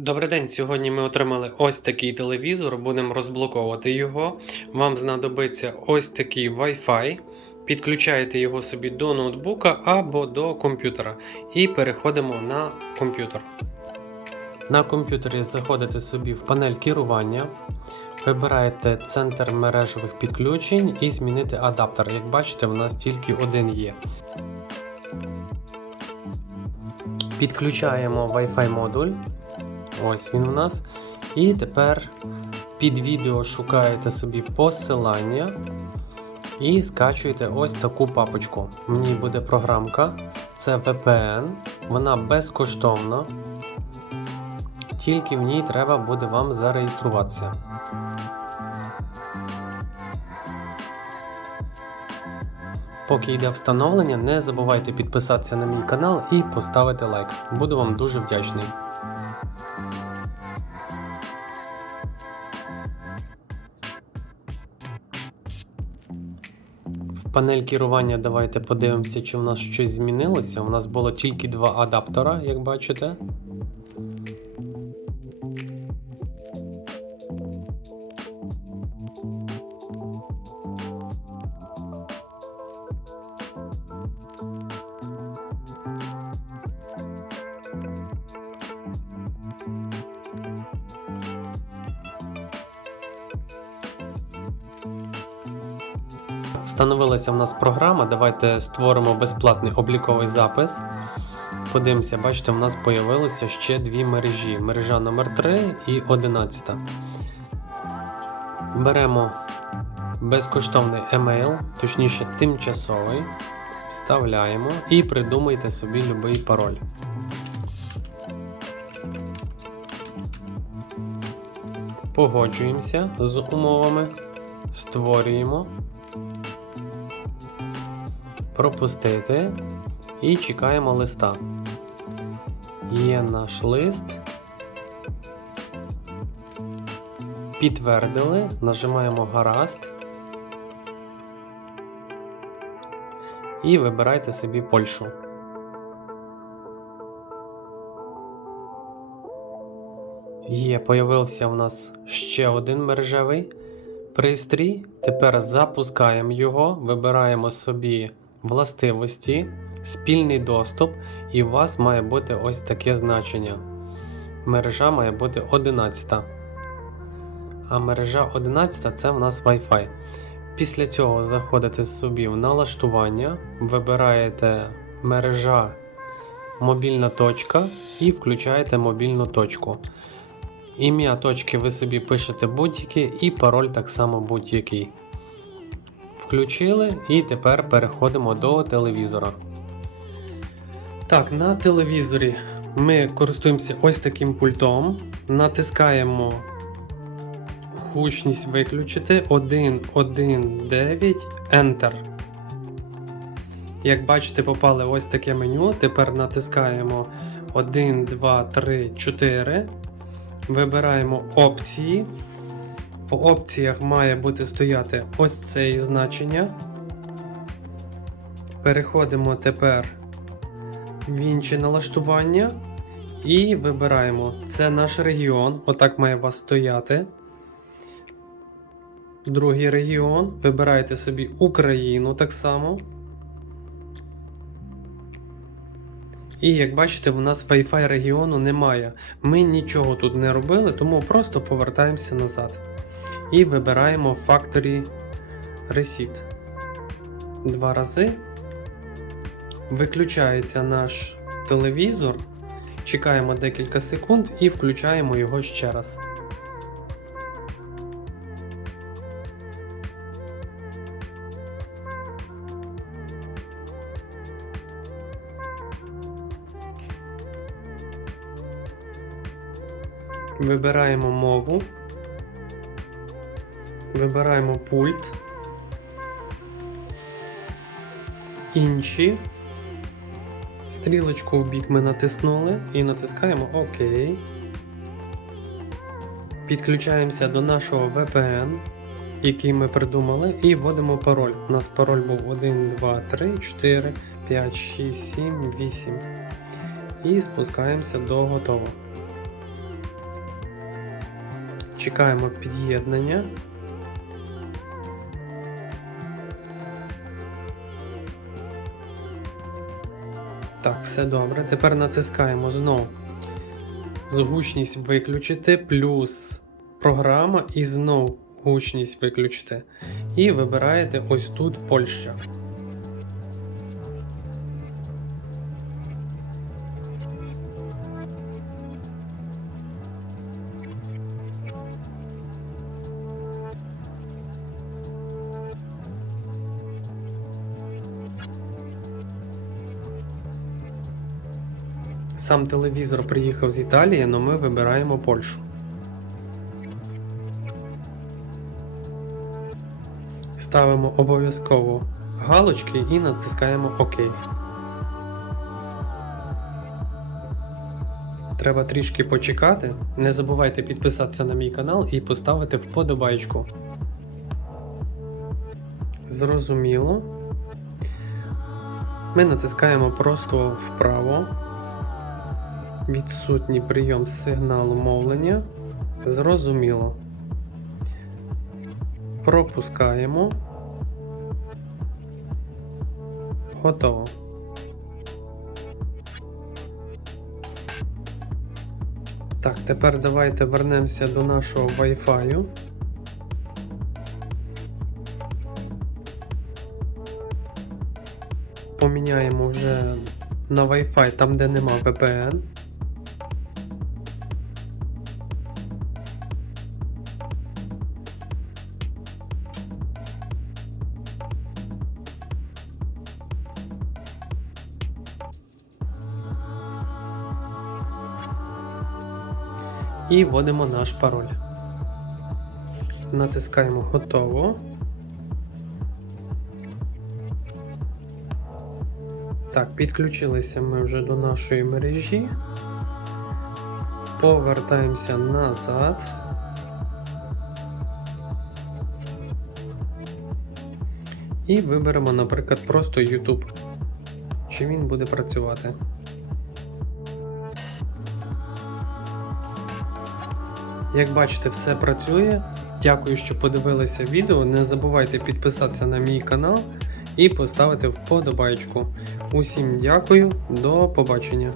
Добрий день. Сьогодні ми отримали ось такий телевізор. Будемо розблоковувати його. Вам знадобиться ось такий Wi-Fi. Підключаєте його собі до ноутбука або до комп'ютера. І переходимо на комп'ютер. На комп'ютері заходите собі в панель керування. Вибираєте центр мережевих підключень і змінити адаптер. Як бачите, в нас тільки один є. Підключаємо Wi-Fi модуль. Ось він у нас. І тепер під відео шукаєте собі посилання і скачуєте ось таку папочку. В ній буде програмка. Це VPN, вона безкоштовна. Тільки в ній треба буде вам зареєструватися. Поки йде встановлення, не забувайте підписатися на мій канал і поставити лайк. Буду вам дуже вдячний. Панель керування давайте подивимося, чи в нас щось змінилося. У нас було тільки два адаптера, як бачите. Встановилася в нас програма. Давайте створимо безплатний обліковий запис. Подивимося, бачите, в нас з'явилося ще дві мережі: мережа номер 3 і 11. Беремо безкоштовний емейл, точніше тимчасовий. Вставляємо і придумайте собі будь-який пароль. Погоджуємося з умовами, створюємо пропустити і чекаємо листа. Є наш лист. Підтвердили, нажимаємо гаразд. І вибирайте собі Польщу. Є, появився у нас ще один мережевий пристрій. Тепер запускаємо його, вибираємо собі властивості, спільний доступ, і у вас має бути ось таке значення. Мережа має бути 11. А мережа 11 це в нас Wi-Fi. Після цього заходите собі в налаштування, вибираєте мережа мобільна точка і включаєте мобільну точку. Ім'я точки ви собі пишете будь-яке і пароль так само будь-який. Включили і тепер переходимо до телевізора. Так, на телевізорі ми користуємося ось таким пультом. Натискаємо гучність виключити 1.1.9 Enter. Як бачите, попали ось таке меню. Тепер натискаємо 1, 2, 3, 4. Вибираємо опції. По опціях має бути стояти ось це значення. Переходимо тепер в інші налаштування і вибираємо це наш регіон. Отак має у вас стояти. Другий регіон. Вибираєте собі Україну так само. І як бачите, у нас Wi-Fi регіону немає. Ми нічого тут не робили, тому просто повертаємося назад. І вибираємо Factory Reset. Два рази. Виключається наш телевізор. Чекаємо декілька секунд і включаємо його ще раз. Вибираємо мову. Вибираємо пульт. Інші. Стрілочку в бік ми натиснули і натискаємо ОК. Підключаємося до нашого VPN, який ми придумали, і вводимо пароль. У нас пароль був 1, 2, 3, 4, 5, 6, 7, 8. І спускаємося до готово. Чекаємо під'єднання. Так, все добре. Тепер натискаємо знову гучність виключити, плюс програма і знову гучність виключити. І вибираєте ось тут Польща. Сам телевізор приїхав з Італії, але ми вибираємо Польщу. Ставимо обов'язково галочки і натискаємо ОК. Треба трішки почекати. Не забувайте підписатися на мій канал і поставити вподобайку. Зрозуміло. Ми натискаємо просто вправо. Відсутній прийом сигналу мовлення. Зрозуміло. Пропускаємо. Готово. Так, тепер давайте вернемося до нашого Wi-Fi. Поміняємо вже на Wi-Fi там, де нема VPN. І вводимо наш пароль. Натискаємо готово. Так, підключилися ми вже до нашої мережі. Повертаємося назад. І виберемо, наприклад, просто YouTube. Чи він буде працювати. Як бачите, все працює. Дякую, що подивилися відео. Не забувайте підписатися на мій канал і поставити вподобайку. Усім дякую, до побачення.